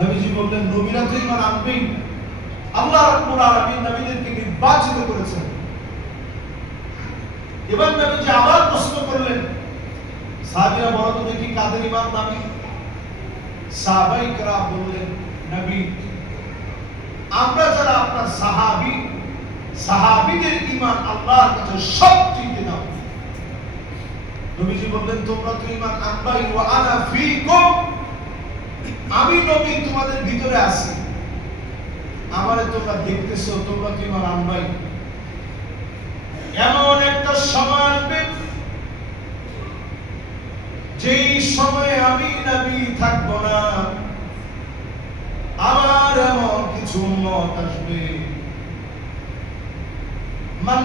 নবীজি বললেন নবীরা তো ঈমান আনবেই, আল্লাহ রাব্বুল আলামিন নবীদেরকে নির্বাচিত করেছেন। এবার নবীজি আবার প্রশ্ন করলেন, সাহাবীরা বলো তো দেখি কাদের ঈমান নাবি? সাহাবায়ে কেরাম বললেন, নবী আমরা যারা আপনার সাহাবী, সাহাবীদের ঈমান আল্লাহর কাছে সবচেয়ে দামি। নবীজি বললেন তোমরা তো ঈমান আনবাই, ওয়া আনা ফীকুম, আমি নবী তোমাদের ভিতরে আছি, আমারে তোমরা দেখতেছো, তোমরা তো ঈমান আনবাই। এমন একটা সময় আসবে যেই সময়ে আমি নবী থাকবো না, আমার এমন কিছু উম্মত আসবে মান